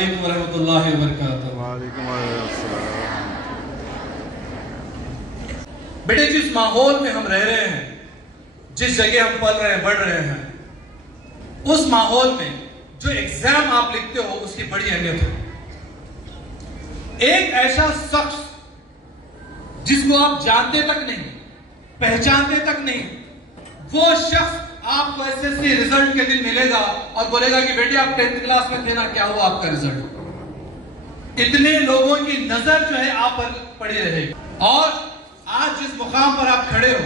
अलैकुम रहमतुल्लाहि व बरकातहू। वालेकुम अस्सलाम। बेटे, जिस माहौल में हम रह रहे हैं, जिस जगह हम पल रहे हैं, बढ़ रहे हैं, उस माहौल में जो एग्जाम आप लिखते हो उसकी बड़ी अहमियत है। एक ऐसा शख्स जिसको आप जानते तक नहीं, पहचानते तक नहीं, वो शख्स आपको एसएससी रिजल्ट के दिन मिलेगा और बोलेगा कि बेटे आप 10th क्लास में थे ना, क्या हुआ आपका रिजल्ट। इतने लोगों की नजर जो है आप पर पड़ी रहेगी। और आज जिस मुकाम पर आप खड़े हो,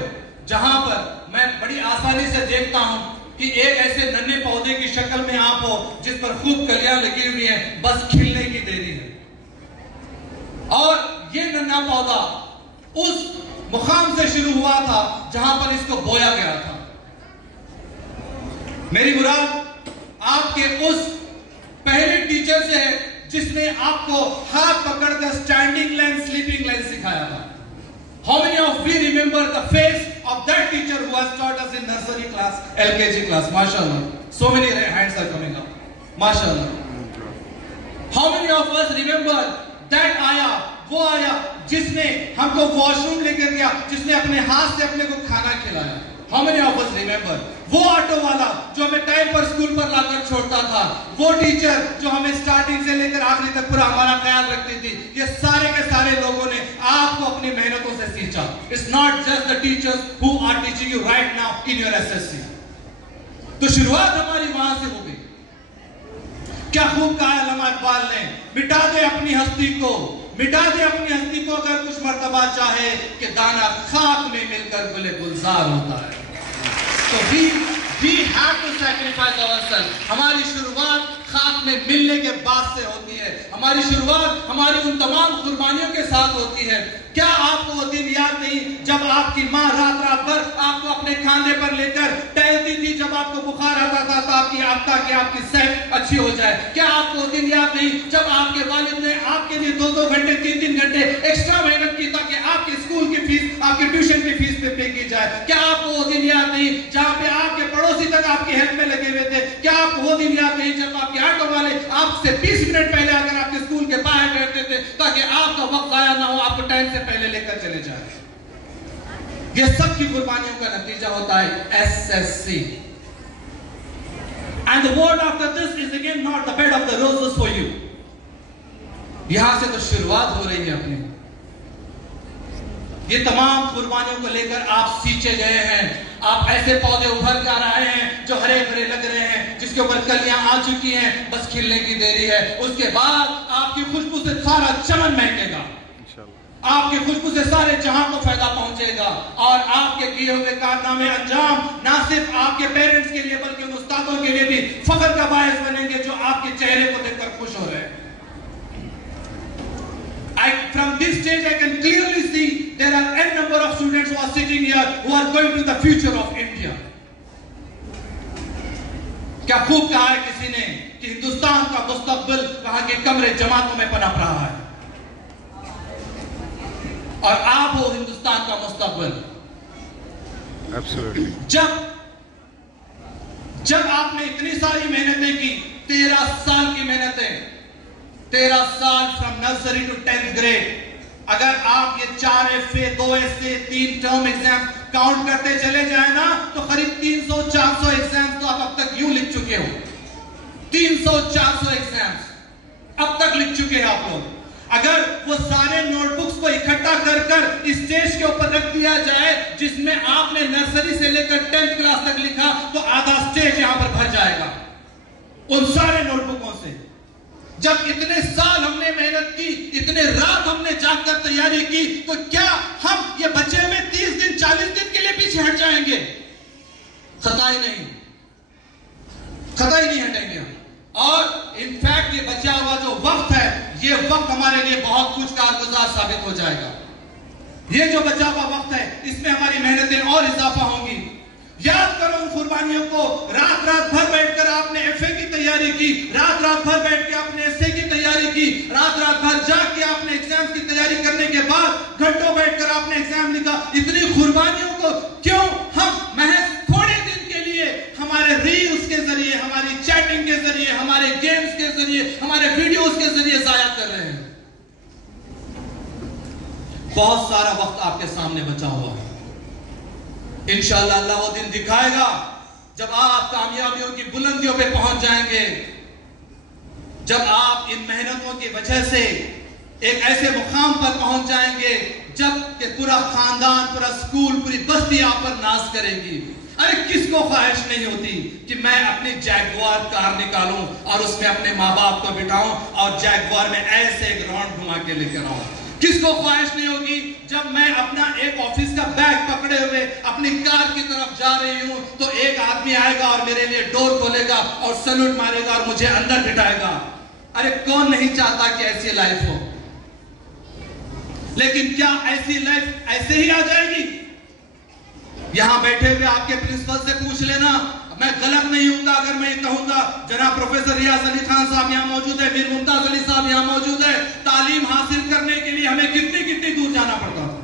जहां पर मैं बड़ी आसानी से देखता हूं कि एक ऐसे नन्हे पौधे की शक्ल में आप हो जिस पर खूब कलियां लगी हुई हैं, बस खिलने की देरी है। और ये नन्हा पौधा उस मुकाम से शुरू हुआ था जहां पर इसको बोया गया था। मेरी मुराद आपके उस पहले टीचर से है जिसने आपको हाथ पकड़कर स्टैंडिंग लाइन, स्लीपिंग लाइन सिखाया था। How many of we remember the face of that teacher who has taught us in nursery class, LKG class? MashaAllah. So many hands are coming up. MashaAllah. How many of us remember that आया, वो आया जिसने हमको washroom लेकर गया, जिसने अपने हाथ से अपने को खाना खिलाया? How many of us remember? वो ऑटो वाला जो हमें टाइम पर स्कूल पर लाकर छोड़ता था, वो टीचर जो हमें स्टार्टिंग से लेकर आखिरी तक पूरा हमारा ख्याल रखती थी। ये सारे के सारे लोगों ने आपको अपनी मेहनतों से सींचा। It's not just the teachers who are teaching you right now in your SSC. तो शुरुआत हमारी वहां से हो गई। क्या खूब कहा अल्लामा इकबाल ने, मिटा दे अपनी हस्ती को, मिटा दे अपनी हस्ती को अगर कुछ मर्तबा चाहे कि दाना खाक में मिलकर गुले गुलजार होता है। तो we have to sacrifice ourselves. हमारी शुरुआत खाक में मिलने के बाद से होती है। हमारी शुरुआत हमारी उन तमाम कुर्बानियों के साथ होती है। क्या आपको वो दिन याद नहीं जब आपकी माँ रात रात भर आपको अपने खांधे पर लेकर टहलती थी, जब आपको बुखार आता था तो आपकी सेहत अच्छी हो जाए? क्या आपको वो दिन याद नहीं जब आपके वालिद ने आपके लिए 2-2 घंटे 3-3 घंटे एक्स्ट्रा मेहनत की ताकि आपके स्कूल की फीस, आपके ट्यूशन की फीस पे की जाए? क्या आपको वो दिन याद नहीं जहाँ पे आपके पड़ोसी तक आपकी हेल्प में लगे हुए थे? क्या आपको वो दिन याद नहीं जब आपके ऑटो वाले आपसे 20 मिनट पहले आकर आपके स्कूल के बाहर बैठते थे ताकि आपका वक्त जाया ना हो, आपको टाइम से पहले लेकर चले जाए? ये सब की कुर्बानियों का नतीजा होता है SSC. And the word after this is again not the bed of the roses for you. यहां से तो शुरुआत हो रही है अपनी। ये तमाम कुर्बानियों को लेकर आप सींचे गए हैं। आप ऐसे पौधे उभर कर आए हैं जो हरे भरे लग रहे हैं, जिसके ऊपर कलियां आ चुकी हैं, बस खिलने की देरी है। उसके बाद आपकी खुशबू से सारा चमन महकेगा, आपकी खुशबू से सारे जहां को फायदा पहुंचेगा और आपके किए हुए कारनामे अंजाम ना सिर्फ आपके पेरेंट्स के लिए बल्कि उन उस्तादों के लिए भी फख्र का बायस बनेंगे जो आपके चेहरे को देखकर खुश हो रहे हैं। From this stage, I can clearly see there are n number of students who are sitting here who are going to the future of India. क्या खूब कहा है किसी ने कि हिंदुस्तान का मुस्तकबिल वहां के कमरे जमातों में पनप रहा है और आप हो हिंदुस्तान का मुस्तकबिल। Absolutely. जब आपने इतनी सारी मेहनतें की, 13 साल की मेहनतें, 13 साल from nursery to 10th grade, अगर आप ये 4 FA, 2 SA, 3 term exam count करते चले जाए ना तो करीब 300-400 एग्जाम्स तो आप अब तक यूं लिख चुके हो। 300-400 एग्जाम्स अब तक लिख चुके हैं आप लोग। अगर वो सारे नोटबुक्स को इकट्ठा कर स्टेज के ऊपर रख दिया जाए जिसमें आपने नर्सरी से लेकर 10th क्लास तक लिखा तो आधा स्टेज यहां पर भर जाएगा उन सारे नोटबुकों से। जब इतने साल हमने मेहनत की, इतने रात हमने जागकर तैयारी की, तो क्या हम ये बचे हमें 30 दिन 40 दिन के लिए पीछे हट जाएंगे? कतई नहीं, कतई नहीं हटेंगे हम। और इनफैक्ट ये बचा हुआ जो वक्त है, ये वक्त हमारे लिए बहुत कुछ कारगुजार साबित हो जाएगा। ये जो बचा हुआ वक्त है इसमें हमारी मेहनतें और इजाफा होंगी। याद करो उन कुर्बानियों को। रात रात भर बैठकर आपने FA की तैयारी की, रात रात भर बैठ के आपने SA की तैयारी की, रात रात भर जाके आपने एग्जाम की तैयारी करने के बाद घंटों बैठकर आपने एग्जाम लिखा। इतनी कुर्बानियों को क्यों हम महज थोड़े दिन के लिए हमारे रील्स के जरिए, हमारी चैटिंग के जरिए, हमारे गेम्स के जरिए, हमारे वीडियोस बहुत सारा वक्त आपके सामने बचा हुआ है। इंशाअल्लाह अल्लाह वो दिन दिखाएगा जब आप कामयाबियों की बुलंदियों पे पहुंच जाएंगे, जब आप इन मेहनतों की वजह से एक ऐसे मुकाम पर पहुंच जाएंगे जब कि पूरा खानदान, पूरा स्कूल, पूरी बस्ती आप पर नाज करेगी। अरे किसको ख्वाहिश नहीं होती कि मैं अपनी जैगुआर कार निकालूं और उसमें अपने माँ बाप को बिठाऊं और जैगुआर में ऐसे एक राउंड घुमा के लेकर आऊं। किसको ख्वाहिश नहीं होगी जब मैं अपना एक ऑफिस का बैग पकड़े हुए अपनी कार की तरफ जा रही हूं तो एक आदमी आएगा और मेरे लिए डोर खोलेगा और सैल्यूट मारेगा और मुझे अंदर बिठाएगा। अरे कौन नहीं चाहता कि ऐसी लाइफ हो, लेकिन क्या ऐसी लाइफ ऐसे ही आ जाएगी? यहां बैठे हुए आपके प्रिंसिपल से पूछ लेना, मैं गलत नहीं हूंगा अगर मैं कहूंगा जनाब प्रोफेसर रियाज अली खान साहब यहां मौजूद है, मीर मुमताज अली साहब यहां मौजूद है। तालीम हासिल करने के लिए हमें कितनी दूर जाना पड़ता था,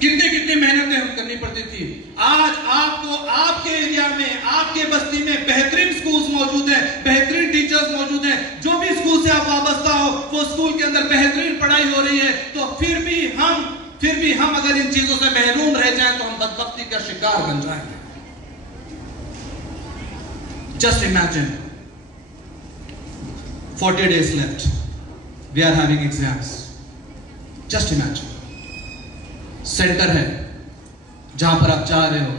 कितनी मेहनतें हम करनी पड़ती थी। आज आपको आपके एरिया में, आपके बस्ती में बेहतरीन स्कूल्स मौजूद हैं, बेहतरीन टीचर्स मौजूद हैं। जो भी स्कूल से आप वाबस्ता हो वो स्कूल के अंदर बेहतरीन पढ़ाई हो रही है, तो फिर भी हम अगर इन चीजों से महरूम रह जाएं तो हम बदबख्ती का शिकार बन जाएंगे। Just imagine 40 days left, we are having exams. Just imagine centre है जहां पर आप जा रहे हो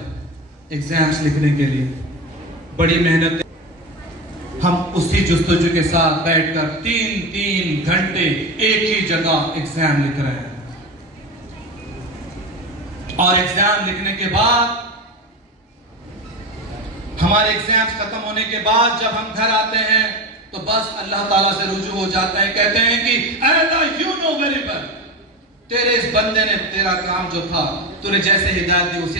एग्जाम्स लिखने के लिए, बड़ी मेहनत, हम उसी जुस्तजू के साथ बैठकर 3 घंटे एक ही जगह एग्जाम लिख रहे हैं। और एग्जाम लिखने के बाद, हमारे एग्जाम्स खत्म होने के बाद जब हम घर आते हैं तो बस अल्लाह ताला से रुजू हो जाते हैं, कहते हैं कि अल्लाह यू नो वेरी वेल, तेरे इस बंदे ने तेरा काम जो था तूने जैसे हिदायत दी उसी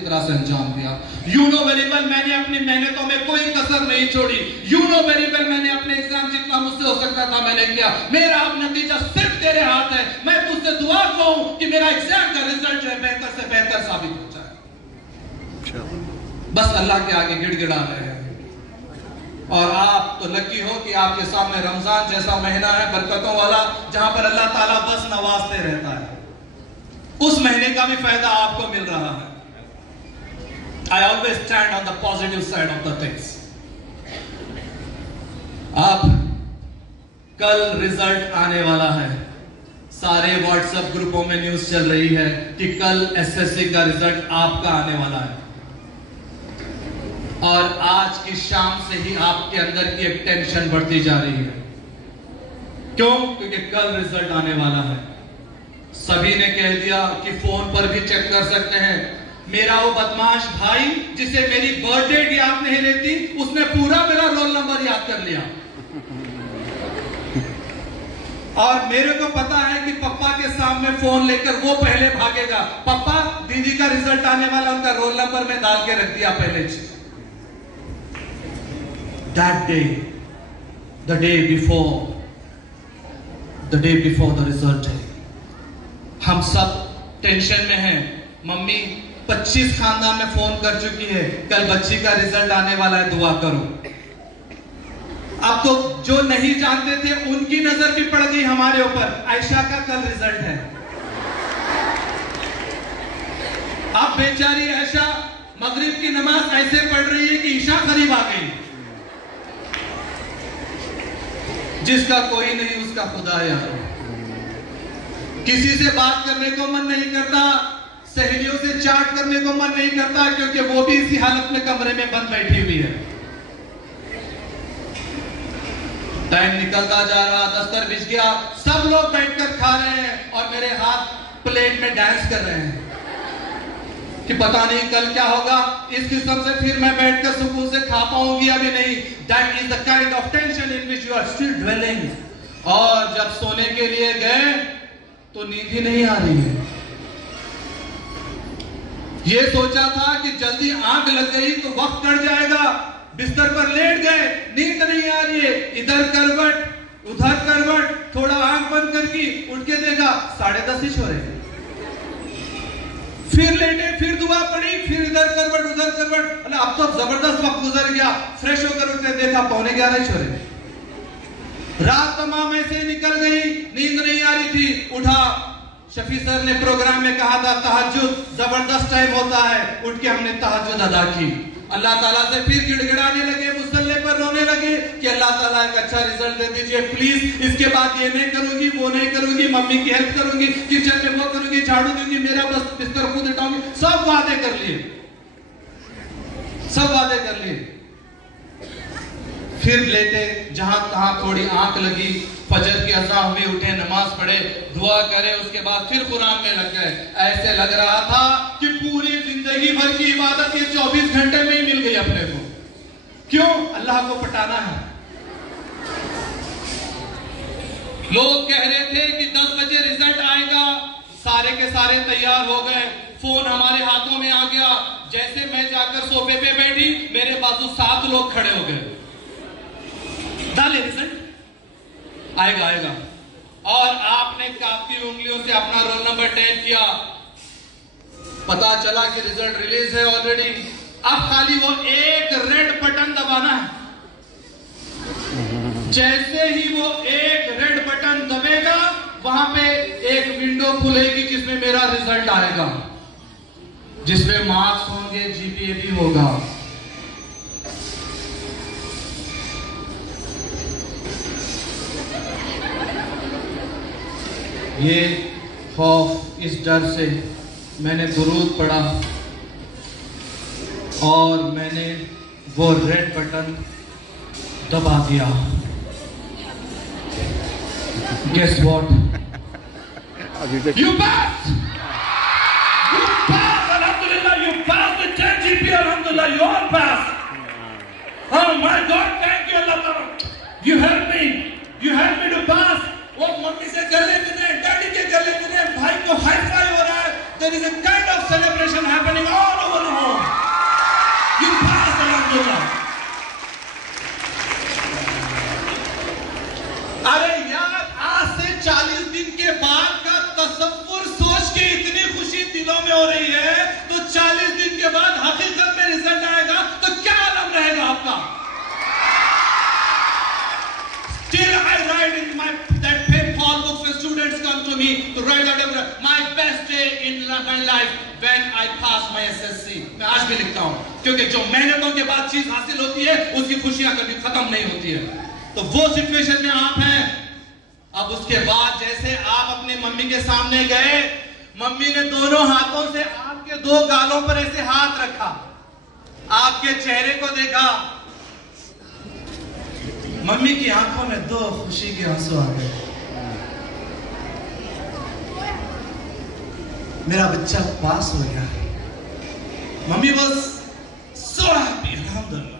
तरह से अंजाम दिया। यू नो वेरी वेल, मैंने अपनी मेहनतों में कोई कसर नहीं छोड़ी। यू नो वेरी वेल, मैंने अपने एग्जाम जितना मुझसे हो सकता था मैंने किया। मेरा अब नतीजा सिर्फ तेरे हाथ है। मैं तुझसे दुआ करूं कि मेरा एग्जाम का रिजल्ट जो है बेहतर से बेहतर साबित हो जाए। बस अल्लाह के आगे गिड़गिड़ा रहे हैं। और आप तो लकी हो कि आपके सामने रमजान जैसा महीना है बरकतों वाला, जहां पर अल्लाह ताला बस नवाजते रहता है। उस महीने का भी फायदा आपको मिल रहा है। I always stand on the positive side of the things. आप कल रिजल्ट आने वाला है, सारे व्हाट्सएप ग्रुपों में न्यूज चल रही है कि कल एसएससी का रिजल्ट आपका आने वाला है। और आज की शाम से ही आपके अंदर की एक टेंशन बढ़ती जा रही है। क्यों? क्योंकि कल रिजल्ट आने वाला है। सभी ने कह दिया कि फोन पर भी चेक कर सकते हैं। मेरा वो बदमाश भाई जिसे मेरी बर्थ डेट याद नहीं रहती, उसने पूरा मेरा रोल नंबर याद कर लिया। और मेरे को पता है कि पापा के सामने फोन लेकर वो पहले भागेगा, पापा दीदी का रिजल्ट आने वाला, उनका रोल नंबर में डाल के रख दिया पहले से। That day, the day before the result day, हम सब टेंशन में हैं। मम्मी 25 खानदान में फोन कर चुकी है, कल बच्ची का रिजल्ट आने वाला है, दुआ करो। अब तो जो नहीं जानते थे उनकी नजर भी पड़ गई हमारे ऊपर, आयशा का कल रिजल्ट है। अब बेचारी आयशा मगरिब की नमाज ऐसे पढ़ रही है कि ईशा करीब आ गई। जिसका कोई नहीं उसका खुदा यार। किसी से बात करने को मन नहीं करता, सहेलियों से चैट करने को मन नहीं करता, क्योंकि वो भी इसी हालत में कमरे में बंद बैठी हुई है। टाइम निकलता जा रहा, दफ्तर बिछ गया, सब लोग बैठकर खा रहे हैं और मेरे हाथ प्लेट में डांस कर रहे हैं कि पता नहीं कल क्या होगा। इस किस्म से फिर मैं बैठकर सुकून से खा पाऊंगी अभी नहीं। That is the kind of tension in which you are still dwelling। और जब सोने के लिए गए तो नींद ही नहीं आ रही है। ये सोचा था कि जल्दी आंख लग गई तो वक्त कट जाएगा, बिस्तर पर लेट गए, नींद नहीं आ रही है, इधर करवट उधर करवट, थोड़ा आंख बंद करके उठ के देखा 10:30 हो रहे, फिर लेटे, फिर दुआ पड़ी, फिर इधर करवट उधर करवट। अरे अब तो जबरदस्त वक्त गुजर गया, फ्रेश होकर उठने देखा 11:45 हो रहे। रात तमाम ऐसे निकल गई, नींद नहीं आ रही थी, उठा शफी सर ने प्रोग्राम में कहा था तहज्जुद जबरदस्त टाइम होता है, उठ के हमने तहज्जुद अदा की। अल्लाह ताला से फिर गिड़गिड़ाने लगे, मुसल्ले पर रोने लगे कि अल्लाह ताला एक अच्छा रिजल्ट दे दीजिए प्लीज, इसके बाद ये नहीं करूंगी, वो नहीं करूंगी, मम्मी की हेल्प करूंगी, किचन में वो करूंगी, झाड़ू दूंगी, मेरा बस बिस्तर खुद उठाऊंगी। सब वादे कर लिए, सब वादे कर लिए। फिर लेटे, जहां तहां थोड़ी आंख लगी, फजर की अज़ान हुई, उठे, नमाज पढ़े, दुआ करे, उसके बाद फिर कुरान में लग गए। ऐसे लग रहा था कि पूरी जिंदगी भर की इबादत ये 24 घंटे में ही मिल गई अपने को। क्यों? अल्लाह को पटाना है। लोग कह रहे थे कि 10 बजे रिजल्ट आएगा, सारे के सारे तैयार हो गए, फोन हमारे हाथों में आ गया। जैसे मैं जाकर सोफे पे बैठी, मेरे बाजू 7 लोग खड़े हो गए, डाले रिजल्ट आएगा आएगा। और आपने काफी उंगलियों से अपना रोल नंबर टैप किया, पता चला कि रिजल्ट रिलीज है ऑलरेडी। अब खाली वो एक रेड बटन दबाना है। जैसे ही वो एक रेड बटन दबेगा, वहां पे एक विंडो खुलेगी जिसमें मेरा रिजल्ट आएगा, जिसमें मार्क्स होंगे, जीपीए भी होगा। ये खौफ, इस डर से मैंने दुरूद पढ़ा और मैंने वो रेड बटन दबा दिया। Guess what? You passed! You passed! Alhamdulillah, you passed with 10 GPA. Alhamdulillah, you all passed. Oh my God, thank you Allah Ta'ala. You helped me. You helped me to pass. वो mummy से गले मिले, daddy के गले मिले, भाई को high five हो रहा है। There is a kind of celebration happening all over the home. You passed, alhamdulillah. अरे यार, आज से 40 दिन के बाद का तसव्वुर सोच के इतनी खुशी दिलों में हो रही है, तो 40 दिन के बाद हकीकत में रिजल्ट आएगा तो क्या आलम रहेगा आपका? Still I write in that paper books when students come to me to write out my best day in my life when I passed my SSC. मैं आज भी लिखता हूँ, क्योंकि जो मेहनतों के बाद चीज हासिल होती है उसकी खुशियां कभी खत्म नहीं होती है। तो वो सिचुएशन में आप हैं। अब उसके बाद जैसे आप अपने मम्मी के सामने गए, मम्मी ने दोनों हाथों से आपके 2 गालों पर ऐसे हाथ रखा, आपके चेहरे को देखा, मम्मी की आंखों में 2 खुशी के आंसू आ गए। मेरा बच्चा पास हो गया। मम्मी वाज सो हैप्पी, अल्हम्दुलिल्लाह।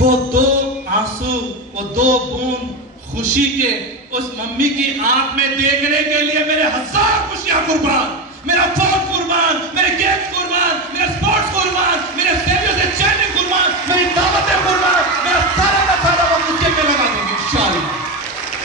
वो 2 आंसू, वो 2 बूंद खुशी के उस मम्मी की आंख में देखने के लिए मेरे 1000 खुशियां कुर्बान, मेरा फोन कुर्बान, मेरे गेम्स कुर्बान, मेरा स्पोर्ट्स कुर्बान, मेरे सेवियों से चैनिंग कुर्बान, मेरी दावतें कुर्बान, मेरा सारा का सारा वक्त उसके पे लगा देंगे इंशाअल्लाह।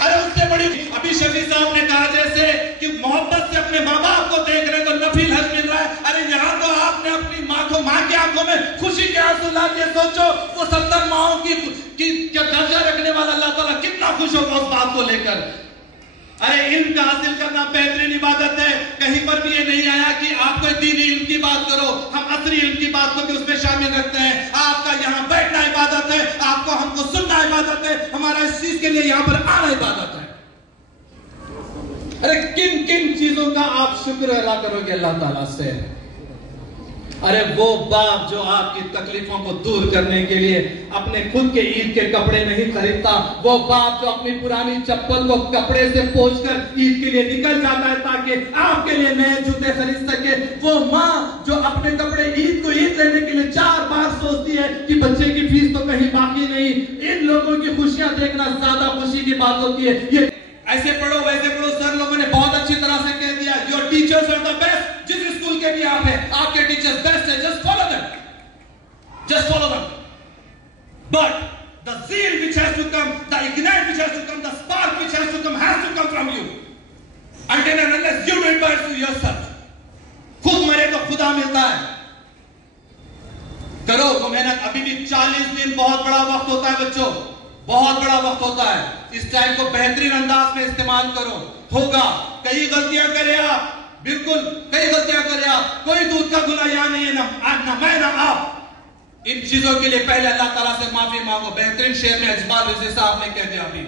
अरे उससे बड़ी, अभी शफी साहब ने कहा जैसे कि मोहब्बत से अपने माँ बाप को देख रहे तो नफील हज मिल रहा है। अरे यहाँ तो आपने अपनी माँ की आंखों में खुशी के आंसू ला दिए। सोचो वो 70 माओं की क्या दर्जा रखने वाला अल्लाह ताला कितना खुश होगा उस बात को लेकर। अरे इल्म का हासिल करना बेहतरीन इबादत है। कहीं पर भी ये नहीं आया कि आप कोई दीनी इल्म की बात करो, हम असली इल्म की बात को भी उसमें शामिल रखते हैं। आपका यहाँ बैठना इबादत है, आपको हमको सुनना इबादत है, हमारा इस चीज के लिए यहाँ पर आना इबादत है। अरे किन किन चीजों का आप शुक्र अदा करोगे अल्लाह ताला से? अरे वो बाप जो आपकी तकलीफों को दूर करने के लिए अपने खुद के ईद के कपड़े नहीं खरीदता, वो बाप जो अपनी पुरानी चप्पल को कपड़े से पोंछकर ईद के लिए निकल जाता है ताकि आपके लिए नए जूते खरीद सके, वो माँ जो अपने कपड़े ईद को ईद लेने के लिए 4 बार सोचती है कि बच्चे की फीस तो कहीं बाकी नहीं। इन लोगों की खुशियां देखना ज्यादा खुशी की बात होती है। ये ऐसे पढ़ो वैसे पढ़ो, सर लोगों ने बहुत अच्छी तरह से कह दिया, your teachers are the best. जिस स्कूल के भी आप हैं, आपके टीचर्स बेस्ट है, just follow them, just follow them. But the zeal which has to come, the ignite which has to come, the spark which has to come from you. Until and unless you do it by yourself. खुद मरे तो खुदा मिलता है। करो वो मेहनत। अभी भी 40 दिन बहुत बड़ा वक्त होता है बच्चों। बहुत बड़ा वक्त होता है, इस टाइम को बेहतरीन अंदाज में इस्तेमाल करो। होगा कई गलतियां करे आप, बिल्कुल कई गलतियां करे आप, कोई दूध का गुना यहाँ नहीं है, ना मैं ना आप। इन चीजों के लिए पहले अल्लाह ताला से माफी मांगो। बेहतरीन शेर में अजमाल रिजवी साहब ने कह दिया अभी,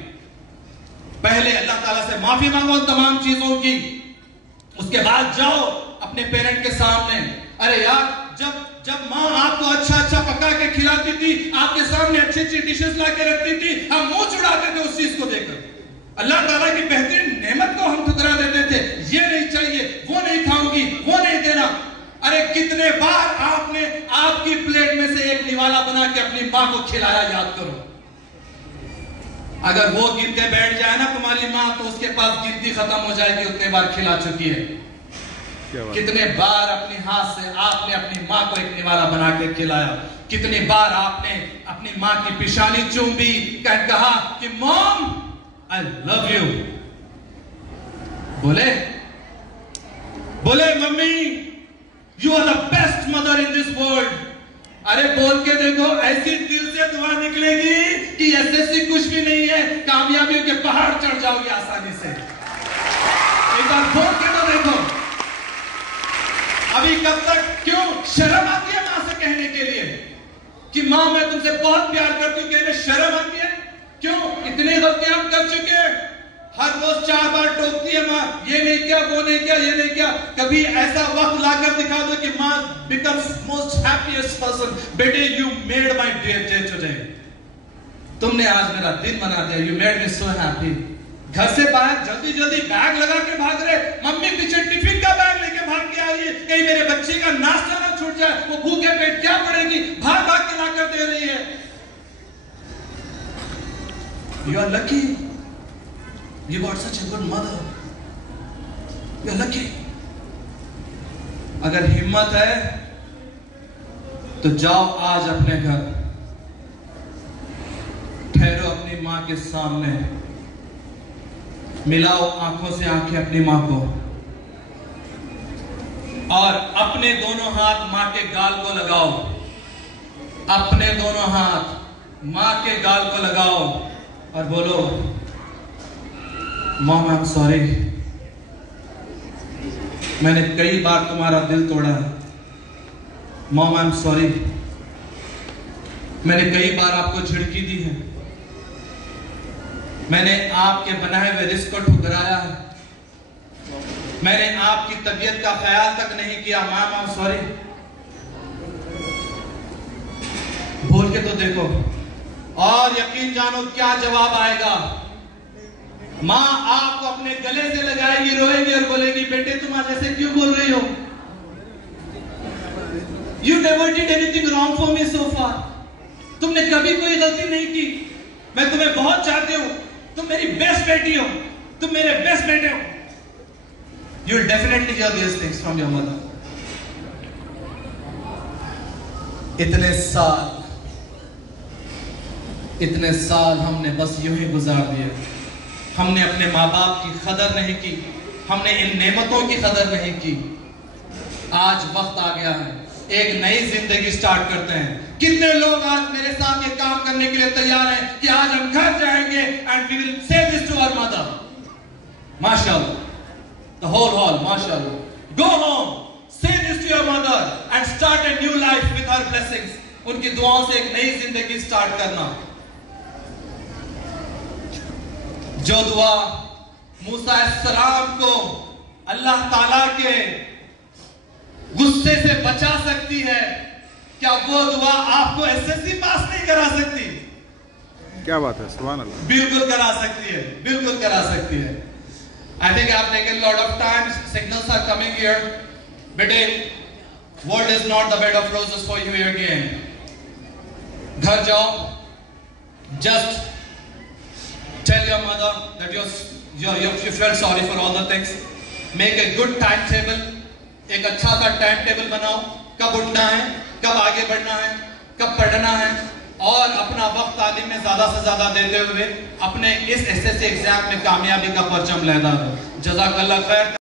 पहले अल्लाह ताला से माफी मांगो तमाम चीजों की, उसके बाद जाओ अपने पेरेंट के सामने। अरे यार, जब माँ आपको अच्छा अच्छा पका के खिलाती थी, आपके सामने अच्छी अच्छी डिशेस ला के रखती थी, हम मुंह चुराते थे उस चीज को देखकर। अल्लाह ताला की बेहतरीन नेमत को हम ठुकरा देते थे, ये नहीं चाहिए, वो नहीं खाऊंगी, वो नहीं देना। अरे कितने बार आपने आपकी प्लेट में से एक निवाला बना के अपनी माँ को खिलाया, याद करो। अगर वो गिनते बैठ जाए ना तुम्हारी माँ, तो उसके पास गिनती खत्म हो जाएगी, उतने बार खिला चुकी है। कितने बार अपने हाथ से आपने अपनी माँ को एक निवाला बना के खिलाया, कितनी बार आपने अपनी माँ की पेशानी चूमी, कहा कि मॉम आई लव यू। बोले mummy you are the best mother in this world. अरे बोल के देखो, ऐसी दिल से दुआ निकलेगी कि एसएससी कुछ भी नहीं है, कामयाबियों के पहाड़ चढ़ जाओगे आसानी से। एक बार बोल के तो देखो। अभी कब तक क्यों शर्म आती है मां से कहने के लिए कि मां मैं तुमसे बहुत प्यार करती हूं, कहने शर्म आती है? क्यों? इतनी गलतियां हम कर चुके हैं, हर रोज 4 बार टोकती है मां, ये नहीं किया, वो नहीं किया, ये नहीं किया। कभी ऐसा वक्त लाकर दिखा दो कि मां becomes most happiest person, बेटे you made my day today, तुमने आज मेरा दिन बना दिया, you made me so happy. घर से बाहर जल्दी जल्दी बैग लगा के भाग रहे, मम्मी पीछे टिफिन का बैग लेके भाग के आई है, कहीं मेरे बच्चे का नाश्ता ना छूट जाए, वो भूखे पेट क्या पड़ेगी, भाग भाग के लाकर दे रही है। You are lucky. You got such a good mother. You are lucky. अगर हिम्मत है तो जाओ आज अपने घर, ठहरो अपनी मां के सामने, मिलाओ आंखों से आंखें अपनी मां को, और अपने दोनों हाथ मां के गाल को लगाओ, अपने दोनों हाथ मां के गाल को लगाओ और बोलो मॉम आई एम सॉरी, मैंने कई बार तुम्हारा दिल तोड़ा है, मॉम आई एम सॉरी, मैंने कई बार आपको झिड़की दी है, मैंने आपके बनाए हुए रिस्क को ठुकराया है, मैंने आपकी तबीयत का ख्याल तक नहीं किया, मॉम आई एम सॉरी। बोल के तो देखो और यकीन जानो क्या जवाब आएगा। मां आपको अपने गले से लगाएगी, रोएगी और बोलेगी बेटे तुम आज ऐसे क्यों बोल रही हो, you never did anything wrong for me so far, तुमने कभी कोई गलती नहीं की, मैं तुम्हें बहुत चाहती हूं, तुम मेरी बेस्ट बेटी हो, तुम मेरे बेस्ट बेटे हो। You will definitely hear these things from your mother. इतने साल हमने बस यूं ही गुजार दिए, हमने अपने माँ बाप की कदर नहीं की, हमने इन नेमतों की कदर नहीं की। आज वक्त आ गया है, एक नई जिंदगी स्टार्ट करते हैं। कितने लोग आज मेरे साथ ये काम करने के लिए तैयार हैं कि आज हम घर जाएंगे and we will say this to our mother, माशाअल्लाह, द होल हॉल, माशाअल्लाह, go home, say this to your mother and start a new life with her blessings. उनकी दुआओं से एक नई जिंदगी स्टार्ट करना। जो दुआ मूसा अलैहिस्सलाम को अल्लाह ताला के गुस्से से बचा सकती है, क्या वो दुआ आपको एसएससी पास नहीं करा सकती? क्या बात है, सुभान अल्लाह। बिल्कुल करा सकती है, बिल्कुल करा सकती है। I think I have taken a lot of time. Signals are coming here. बेटे, world is not the bed of roses for you again. घर जाओ, just tell your mother that you felt sorry for all the things. Make a good timetable. एक अच्छा सा time table बनाओ, कब उठना है, कब आगे बढ़ना है, कब पढ़ना है, और अपना वक्त तालीम में ज्यादा से ज्यादा देते हुए अपने इस एसएससी एग्जाम में कामयाबी का परचम लहरा दो। जज़ाकल्लाह खैर।